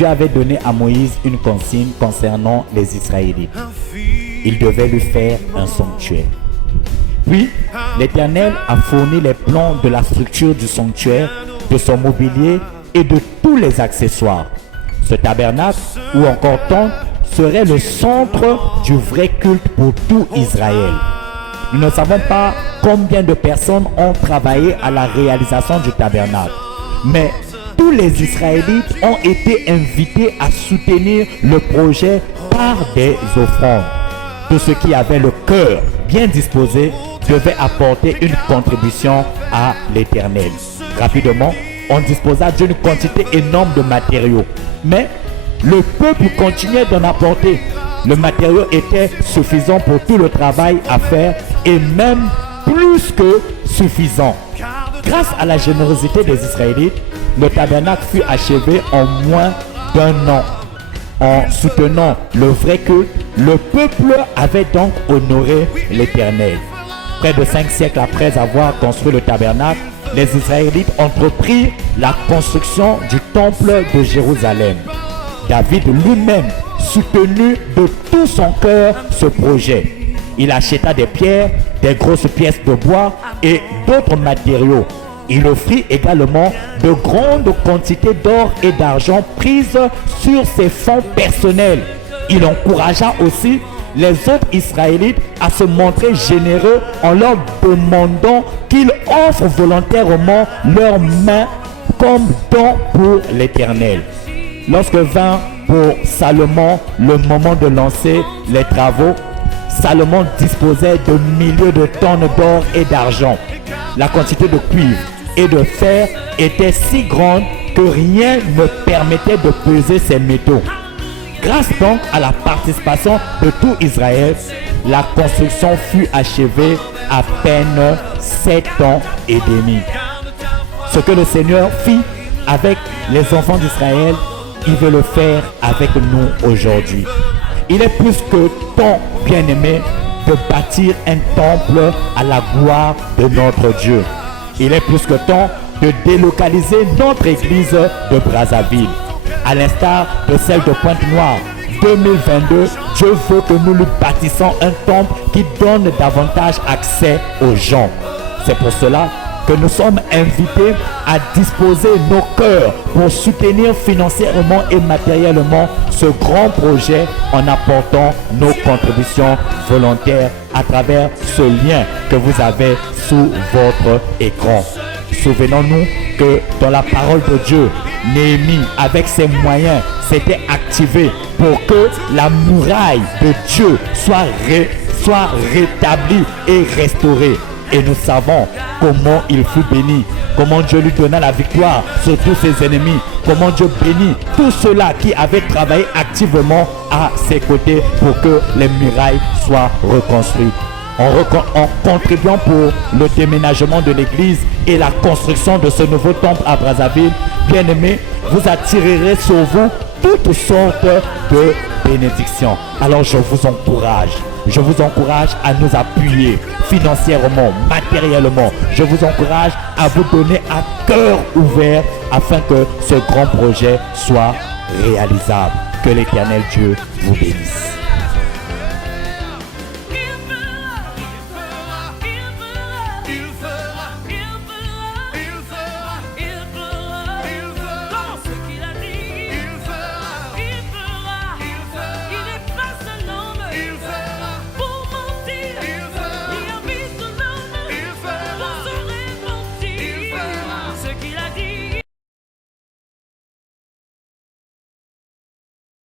Dieu avait donné à Moïse une consigne concernant les Israélites. Il devait lui faire un sanctuaire. Puis, l'Éternel a fourni les plans de la structure du sanctuaire, de son mobilier et de tous les accessoires. Ce tabernacle, ou encore temple, serait le centre du vrai culte pour tout Israël. Nous ne savons pas combien de personnes ont travaillé à la réalisation du tabernacle, mais tous les Israélites ont été invités à soutenir le projet par des offrandes. Tous ceux qui avaient le cœur bien disposé devaient apporter une contribution à l'Éternel. Rapidement, on disposa d'une quantité énorme de matériaux, mais le peuple continuait d'en apporter. Le matériau était suffisant pour tout le travail à faire et même plus que suffisant. Grâce à la générosité des Israélites, le tabernacle fut achevé en moins d'1 an. En soutenant le vrai culte, le peuple avait donc honoré l'Éternel. Près de 5 siècles après avoir construit le tabernacle, les Israélites entreprirent la construction du temple de Jérusalem. David lui-même soutenu de tout son cœur ce projet. Il acheta des pierres, des grosses pièces de bois et d'autres matériaux. Il offrit également de grandes quantités d'or et d'argent prises sur ses fonds personnels. Il encouragea aussi les autres Israélites à se montrer généreux en leur demandant qu'ils offrent volontairement leurs mains comme don pour l'Éternel. Lorsque vint pour Salomon le moment de lancer les travaux, Salomon disposait de milliers de tonnes d'or et d'argent. La quantité de cuivre et de fer était si grande que rien ne permettait de peser ces métaux. Grâce donc à la participation de tout Israël, la construction fut achevée à peine 7 ans et demi. Ce que le Seigneur fit avec les enfants d'Israël, il veut le faire avec nous aujourd'hui. Il est plus que temps, bien-aimé, de bâtir un temple à la gloire de notre Dieu. Il est plus que temps de délocaliser notre église de Brazzaville. À l'instar de celle de Pointe-Noire, 2022, Dieu veut que nous lui bâtissons un temple qui donne davantage accès aux gens. C'est pour cela que nous sommes invités à disposer nos cœurs pour soutenir financièrement et matériellement ce grand projet en apportant nos contributions volontaires à travers ce lien que vous avez sous votre écran. Souvenons-nous que dans la parole de Dieu, Néhémie, avec ses moyens, s'était activé pour que la muraille de Dieu soit rétablie et restaurée. Et nous savons comment il fut béni, comment Dieu lui donna la victoire sur tous ses ennemis, comment Dieu bénit tous ceux-là qui avaient travaillé activement à ses côtés pour que les murailles soient reconstruites. En contribuant pour le déménagement de l'église et la construction de ce nouveau temple à Brazzaville, bien-aimés, vous attirerez sur vous toutes sortes de bénédictions. Alors je vous encourage à nous appuyer financièrement, matériellement. Je vous encourage à vous donner à cœur ouvert afin que ce grand projet soit réalisable. Que l'Éternel Dieu vous bénisse.